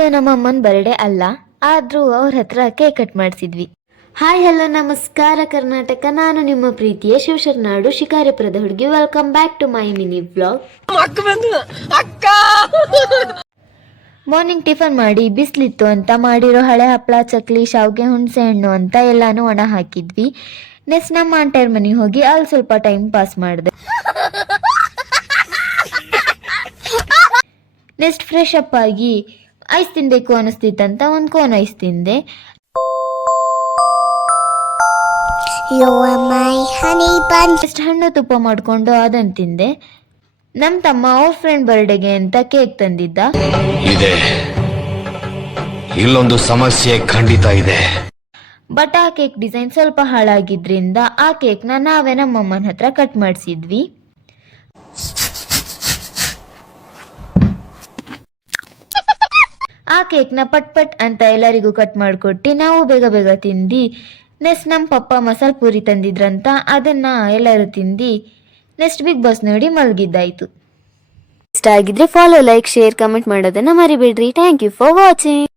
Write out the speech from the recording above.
ಇವತ್ತು ನಮ್ಮಮ್ಮನ ಬರ್ಡೇ ಅಲ್ಲ, ಆದ್ರೂ ಅವ್ರ ಹತ್ರ ಕೇಕ್ ಕಟ್ ಮಾಡಿಸಿದ್ವಿ. ಹಾಯ್ ಹಲೋ ನಮಸ್ಕಾರ ಕರ್ನಾಟಕ, ನಾನು ನಿಮ್ಮ ಪ್ರೀತಿಯ ಶಿವಶರಣಾಡು ಶಿಕಾರಿಪುರದ ಹುಡುಗಿ. Welcome back to my mini vlog. Morning tiffin ಮಾಡಿ ಬಿಸಿಲಿತ್ತು ಅಂತ ಮಾಡಿರೋ ಹಳೆ ಹಪ್ಪಳ, ಚಕ್ಲಿ, ಶಾವ್ಗೆ, ಹುಣಸೆ ಹಣ್ಣು ಅಂತ ಎಲ್ಲಾನು ಒಣ ಹಾಕಿದ್ವಿ. ನೆಕ್ಸ್ಟ್ ನಮ್ಮ ಆಂಟರ್ ಮನೆಗೆ ಹೋಗಿ ಅಲ್ಲಿ ಸ್ವಲ್ಪ ಟೈಮ್ ಪಾಸ್ ಮಾಡಿದೆ. ನೆಕ್ಸ್ಟ್ ಫ್ರೆಶ್ ಅಪ್ ಆಗಿ ಐಸ್ ತಿನ್ಬೇಕು ಅನಿಸ್ತಿತ್ತಂತ ಒಂದು ಕೋನ್ ಐಸ್ ತಿಂದೆ. ನೆಕ್ಸ್ಟ್ ಹಣ್ಣು ತುಪ್ಪ ಮಾಡಿಕೊಂಡು ಅದನ್ನು ತಿಂದೆ. ನಮ್ಮ ತಮ್ಮ ಅವ್ರ ಫ್ರೆಂಡ್ ಬರ್ಡೇಗೆ ಅಂತ ಕೇಕ್ ತಂದಿದ್ದ. ಇಲ್ಲೊಂದು ಸಮಸ್ಯೆ ಖಂಡಿತ ಇದೆ. ಬಟ್ ಆ ಕೇಕ್ ಡಿಸೈನ್ ಸ್ವಲ್ಪ ಹಾಳಾಗಿದ್ರಿಂದ ಆ ಕೇಕ್ನ ನಾವೇ ನಮ್ಮಮ್ಮನ ಹತ್ರ ಕಟ್ ಮಾಡಿಸಿದ್ವಿ. ಆ ಕೇಕ್ನ ಪಟ್ ಅಂತ ಎಲ್ಲರಿಗೂ ಕಟ್ ಮಾಡಿಕೊಟ್ಟು ನಾವು ಬೇಗ ಬೇಗ ತಿಂದು. ನೆಕ್ಸ್ಟ್ ನಮ್ಮ ಪಪ್ಪ ಮಸಾಲೆ ಪೂರಿ ತಂದಿದ್ರಂತ ಅದನ್ನ ಎಲ್ಲರೂ ತಿಂದು ನೆಕ್ಸ್ಟ್ ಬಿಗ್ ಬಾಸ್ ನೋಡಿ ಮಲಗಿದ್ದಾಯ್ತು. ಇಷ್ಟ ಆಗಿದ್ರೆ ಫಾಲೋ, ಲೈಕ್, ಶೇರ್, ಕಮೆಂಟ್ ಮಾಡೋದನ್ನ ಮರಿಬೇಡ್ರಿ. Thank you for watching.